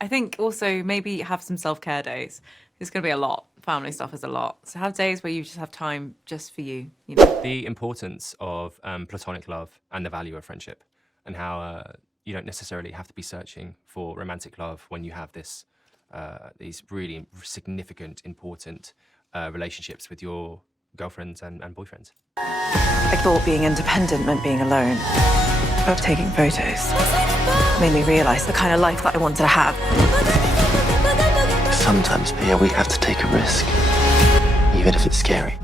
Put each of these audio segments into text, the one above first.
I think also maybe have some self-care days. It's going to be a lot. Family stuff is a lot. So have days where you just have time just for you, you know. The importance of platonic love and the value of friendship, and how you don't necessarily have to be searching for romantic love when you have these really significant, important relationships with your girlfriends and boyfriends. I thought being independent meant being alone. But taking photos made me realise the kind of life that I wanted to have. Sometimes, Pia, we have to take a risk, even if it's scary.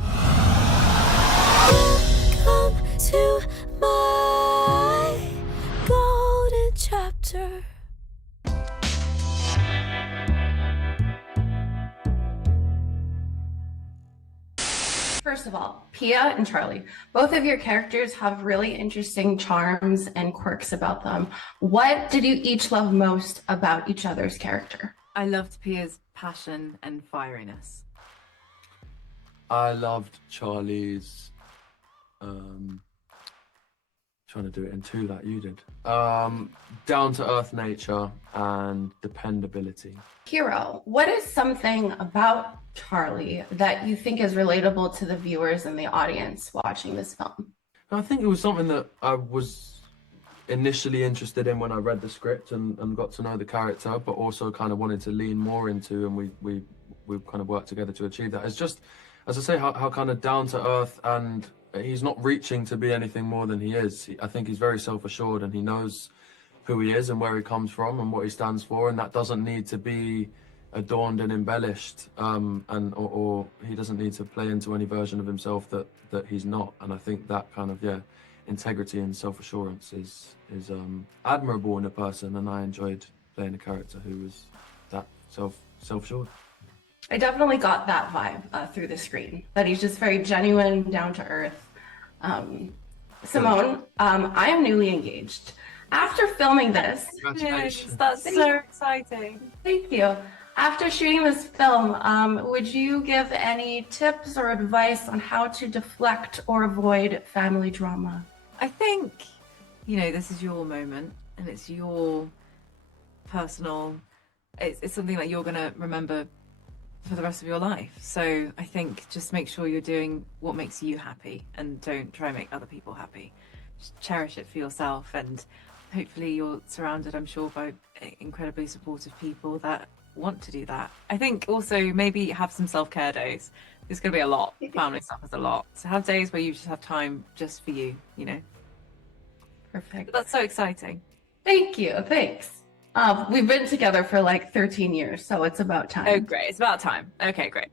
Come to my golden chapter. First of all, Pia and Charlie, both of your characters have really interesting charms and quirks about them. What did you each love most about each other's character? I loved Pia's passion and fieriness. I loved Charlie's trying to do it in two like you did. Down to earth nature and dependability. Hero, what is something about Charlie that you think is relatable to the viewers and the audience watching this film? I think it was something that I was initially interested in when I read the script and got to know the character, but also kind of wanted to lean more into, and we kind of worked together to achieve that. It's just, as I say, how kind of down to earth, and he's not reaching to be anything more than he is. I think he's very self-assured, and he knows who he is and where he comes from and what he stands for, and that doesn't need to be adorned and embellished, or he doesn't need to play into any version of himself that he's not. And I think that kind of integrity and self-assurance is admirable in a person, and I enjoyed playing a character who was that self-assured. I definitely got that vibe through the screen, that he's just very genuine, down to earth. Simone, I am newly engaged. After filming this, Congratulations. That's so exciting. thank you. After shooting this film, would you give any tips or advice on how to deflect or avoid family drama? I think, you know, this is your moment and it's your personal, it's something that you're going to remember for the rest of your life. So I think just make sure you're doing what makes you happy and don't try and make other people happy. Just cherish it for yourself, and hopefully you're surrounded, I'm sure, by incredibly supportive people that want to do that. I think also maybe have some self-care days. It's going to be a lot. Family stuff is a lot. So have days where you just have time just for you, you know. Perfect. That's so exciting. Thank you. Thanks. We've been together for like 13 years, so it's about time. Oh, great. It's about time. Okay, great.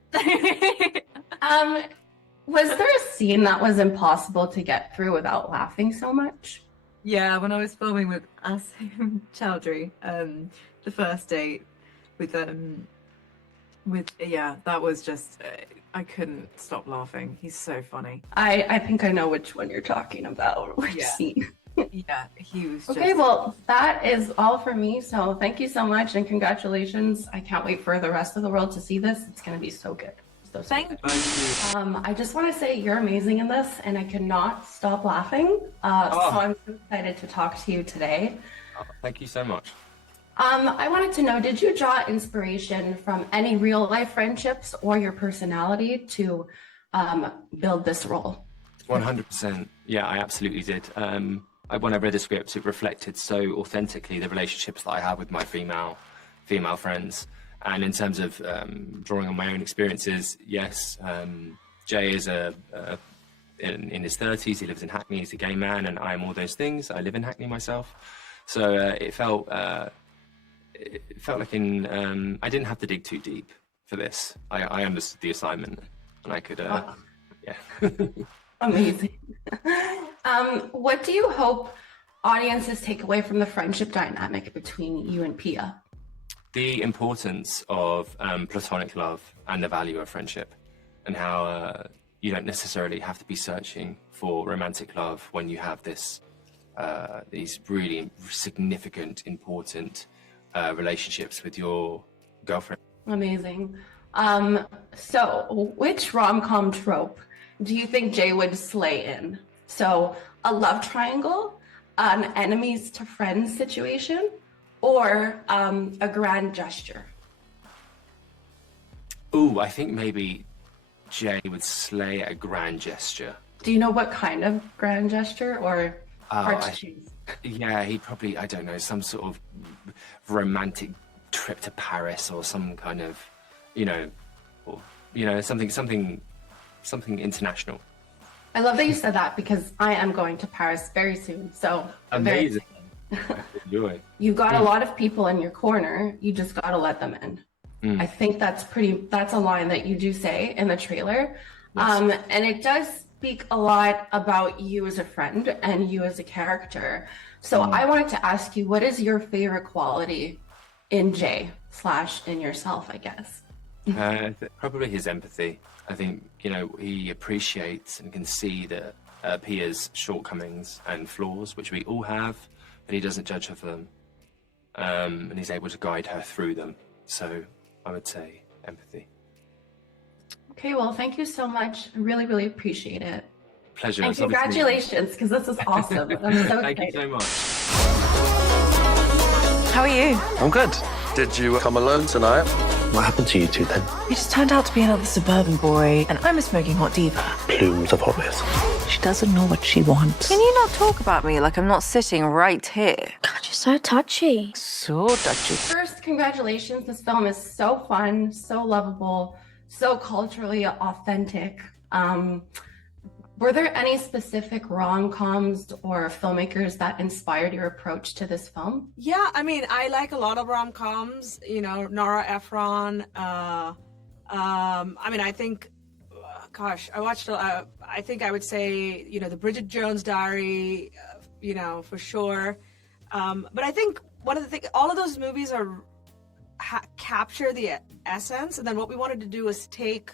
Was there a scene that was impossible to get through without laughing so much? Yeah, when I was filming with Asim Chowdhury, the first date with that was just I couldn't stop laughing. He's so funny. I think I know which one you're talking about, which scene. Yeah, he was Okay, just... well, that is all for me. So thank you so much and congratulations. I can't wait for the rest of the world to see this. It's going to be so good. So Thank good. Thank you. I just want to say you're amazing in this, and I cannot stop laughing. So I'm so excited to talk to you today. Thank you so much. I wanted to know, did you draw inspiration from any real life friendships or your personality to build this role? 100%. Yeah, I absolutely did. When I read the script, it reflected so authentically the relationships that I have with my female friends. And in terms of drawing on my own experiences, yes, Jay is in his 30s. He lives in Hackney. He's a gay man, and I am all those things. I live in Hackney myself. So it felt like I didn't have to dig too deep for this. I understood the assignment, and I could, yeah. Amazing. What do you hope audiences take away from the friendship dynamic between you and Pia? The importance of platonic love and the value of friendship, and how you don't necessarily have to be searching for romantic love when you have these really significant, important relationships with your girlfriend. Amazing. So which rom-com trope do you think Jay would slay in? So a love triangle, an enemies to friends situation, or a grand gesture? Ooh, I think maybe Jay would slay a grand gesture. Do you know what kind of grand gesture, or hard to choose? Yeah, he'd probably, I don't know, some sort of romantic trip to Paris or some kind of, something international. I love that you said that because I am going to Paris very soon. So amazing. Enjoy. You've got a lot of people in your corner. You just got to let them in. I think that's a line that you do say in the trailer. Yes. And it does speak a lot about you as a friend and you as a character. So I wanted to ask you, what is your favorite quality in Jay / in yourself, I guess? Probably his empathy. I think, he appreciates and can see that Pia's shortcomings and flaws, which we all have, but he doesn't judge her for them. And he's able to guide her through them. So I would say empathy. Okay, well, thank you so much. I really, really appreciate it. Pleasure. And congratulations, because this is awesome. I'm so excited. Thank you so much. How are you? I'm good. Did you come alone tonight? What happened to you two then? He just turned out to be another suburban boy, and I'm a smoking hot diva. Plumes of hotness. She doesn't know what she wants. Can you not talk about me like I'm not sitting right here? God, you're so touchy. So touchy. First, congratulations. This film is so fun, so lovable, so culturally authentic. Were there any specific rom-coms or filmmakers that inspired your approach to this film? Yeah, I mean, I like a lot of rom-coms, Nora Ephron. I mean, I think, I watched, I think I would say, the Bridget Jones Diary, for sure. But I think one of the things, all of those movies capture the essence. And then what we wanted to do is take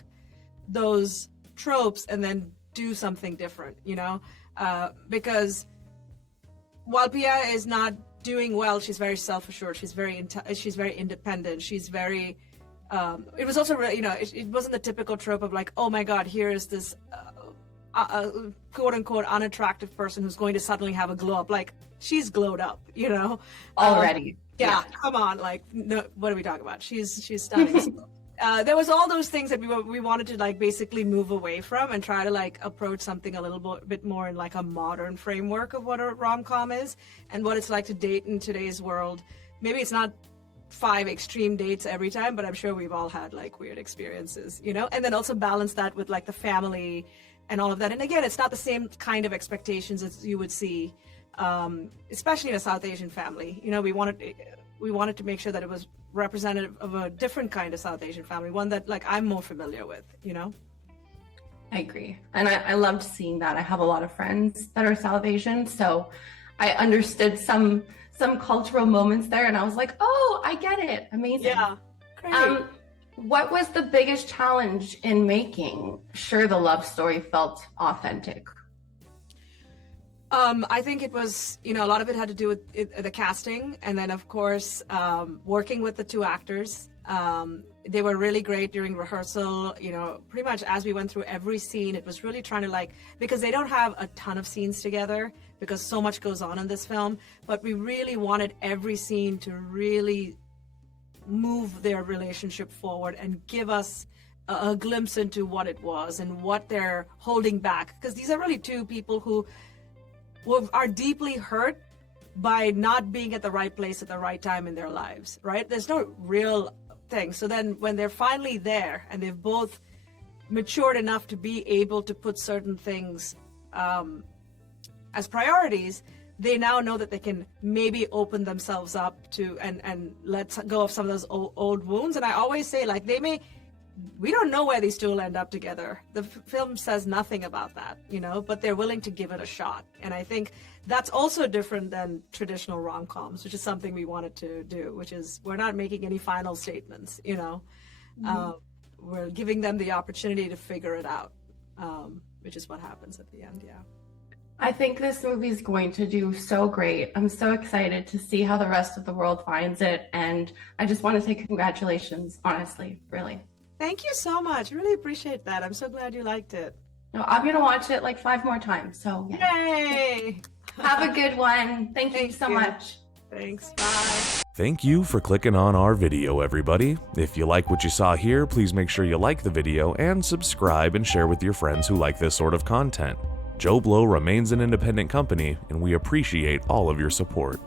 those tropes and then do something different, because while Pia is not doing well, she's very self-assured. She's very independent. She's very. It was also, it wasn't the typical trope of like, oh my God, here is this quote unquote unattractive person who's going to suddenly have a glow up. Like she's glowed up, already. Yeah, come on, like, no, what are we talking about? She's stunning. There was all those things that we wanted to like basically move away from and try to like approach something a little bit more in like a modern framework of what a rom-com is and what it's like to date in today's world. Maybe it's not 5 extreme dates every time, but I'm sure we've all had like weird experiences, and then also balance that with like the family and all of that. And again, it's not the same kind of expectations as you would see, especially in a South Asian family. We wanted to make sure that it was representative of a different kind of South Asian family, one that like I'm more familiar with, I agree. And I loved seeing that. I have a lot of friends that are South Asian, so I understood some cultural moments there and I was like, oh, I get it. Amazing. Yeah. Great. What was the biggest challenge in making sure the love story felt authentic? I think it was, a lot of it had to do with the casting. And then, of course, working with the 2 actors. They were really great during rehearsal. Pretty much as we went through every scene, it was really trying to because they don't have a ton of scenes together because so much goes on in this film. But we really wanted every scene to really move their relationship forward and give us a glimpse into what it was and what they're holding back. Because these are really 2 people who are deeply hurt by not being at the right place at the right time in their lives, right? There's no real thing. So then when they're finally there and they've both matured enough to be able to put certain things as priorities, they now know that they can maybe open themselves up to and let go of some of those old wounds. And I always say, we don't know where these 2 will end up together. The film says nothing about that, but they're willing to give it a shot. And I think that's also different than traditional rom-coms, which is something we wanted to do, which is we're not making any final statements, we're giving them the opportunity to figure it out, which is what happens at the end, yeah. I think this movie is going to do so great. I'm so excited to see how the rest of the world finds it. And I just want to say congratulations, honestly, really. Thank you so much. Really appreciate that. I'm so glad you liked it. No, I'm going to watch it 5 more times. So, yeah. Yay! Have a good one. Thank you so much. Thanks. Bye. Thank you for clicking on our video, everybody. If you like what you saw here, please make sure you like the video and subscribe and share with your friends who like this sort of content. JoBlo remains an independent company, and we appreciate all of your support.